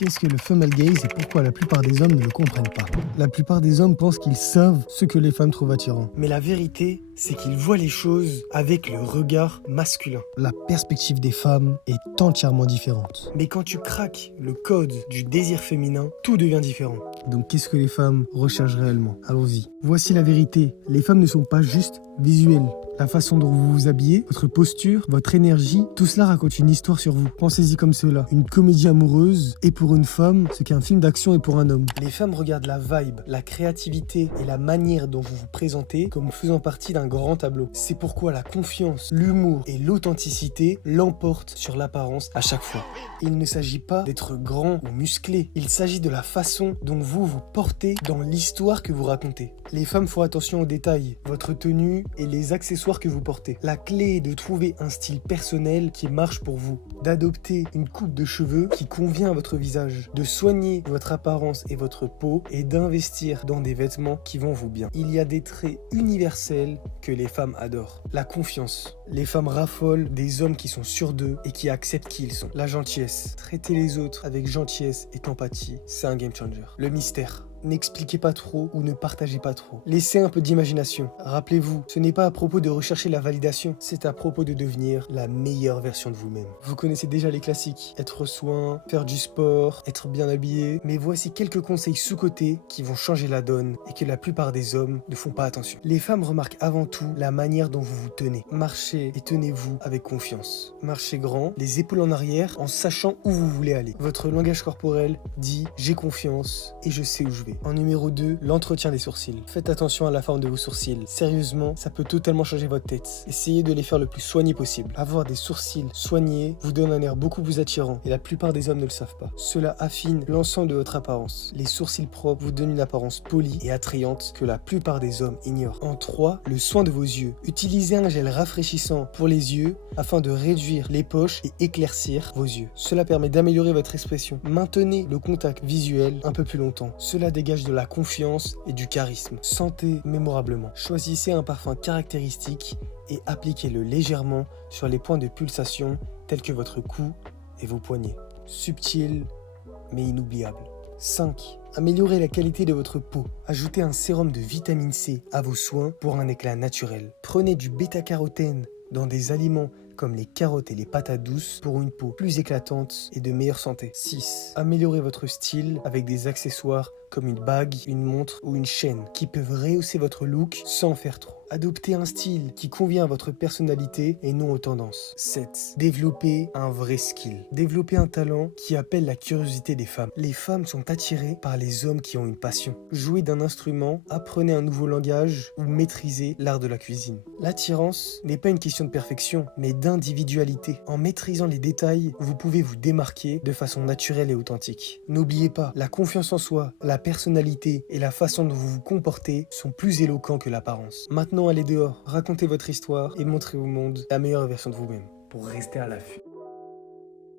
Qu'est-ce que le female gaze et pourquoi la plupart des hommes ne le comprennent pas? La plupart des hommes pensent qu'ils savent ce que les femmes trouvent attirant. Mais la vérité, c'est qu'ils voient les choses avec le regard masculin. La perspective des femmes est entièrement différente. Mais quand tu craques le code du désir féminin, tout devient différent. Donc qu'est-ce que les femmes recherchent réellement? Allons-y. Voici la vérité. Les femmes ne sont pas juste visuelles. La façon dont vous vous habillez, votre posture, votre énergie, tout cela raconte une histoire sur vous. Pensez-y comme cela. Une comédie amoureuse est pour une femme ce qu'un film d'action est pour un homme. Les femmes regardent la vibe, la créativité et la manière dont vous vous présentez comme faisant partie d'un grand tableau. C'est pourquoi la confiance, l'humour et l'authenticité l'emportent sur l'apparence à chaque fois. Il ne s'agit pas d'être grand ou musclé. Il s'agit de la façon dont vous vous portez dans l'histoire que vous racontez. Les femmes font attention aux détails, votre tenue et les accessoires que vous portez. La clé est de trouver un style personnel qui marche pour vous, d'adopter une coupe de cheveux qui convient à votre visage, de soigner votre apparence et votre peau et d'investir dans des vêtements qui vont vous bien. Il y a des traits universels que les femmes adorent. La confiance. Les femmes raffolent des hommes qui sont sûrs d'eux et qui acceptent qui ils sont. La gentillesse. Traiter les autres avec gentillesse et empathie, c'est un game changer. Le mystère. N'expliquez pas trop ou ne partagez pas trop. Laissez un peu d'imagination. Rappelez-vous, ce n'est pas à propos de rechercher la validation, c'est à propos de devenir la meilleure version de vous-même. Vous connaissez déjà les classiques, être soin, faire du sport, être bien habillé, mais voici quelques conseils sous-cotés qui vont changer la donne et que la plupart des hommes ne font pas attention. Les femmes remarquent avant tout la manière dont vous vous tenez. Marchez et tenez-vous avec confiance. Marchez grand, les épaules en arrière, en sachant où vous voulez aller. Votre langage corporel dit « j'ai confiance et je sais où je vais ». En numéro 2, l'entretien des sourcils. Faites attention à la forme de vos sourcils. Sérieusement, ça peut totalement changer votre tête. Essayez de les faire le plus soignés possible. Avoir des sourcils soignés vous donne un air beaucoup plus attirant et la plupart des hommes ne le savent pas. Cela affine l'ensemble de votre apparence. Les sourcils propres vous donnent une apparence polie et attrayante que la plupart des hommes ignorent. En 3, le soin de vos yeux. Utilisez un gel rafraîchissant pour les yeux afin de réduire les poches et éclaircir vos yeux. Cela permet d'améliorer votre expression. Maintenez le contact visuel un peu plus longtemps. Cela dégage de la confiance et du charisme. Sentez mémorablement. Choisissez un parfum caractéristique et appliquez-le légèrement sur les points de pulsation tels que votre cou et vos poignets. Subtil mais inoubliable. 5. Améliorez la qualité de votre peau. Ajoutez un sérum de vitamine C à vos soins pour un éclat naturel. Prenez du bêta-carotène dans des aliments comme les carottes et les patates douces pour une peau plus éclatante et de meilleure santé. 6. Améliorez votre style avec des accessoires comme une bague, une montre ou une chaîne qui peuvent rehausser votre look sans faire trop. Adoptez un style qui convient à votre personnalité et non aux tendances. 7. Développez un vrai skill. Développez un talent qui appelle la curiosité des femmes. Les femmes sont attirées par les hommes qui ont une passion. Jouez d'un instrument, apprenez un nouveau langage ou maîtrisez l'art de la cuisine. L'attirance n'est pas une question de perfection, mais d'individualité. En maîtrisant les détails, vous pouvez vous démarquer de façon naturelle et authentique. N'oubliez pas, la confiance en soi, la personnalité et la façon dont vous vous comportez sont plus éloquents que l'apparence. Maintenant, allez dehors, racontez votre histoire et montrez au monde la meilleure version de vous-même pour rester à l'affût.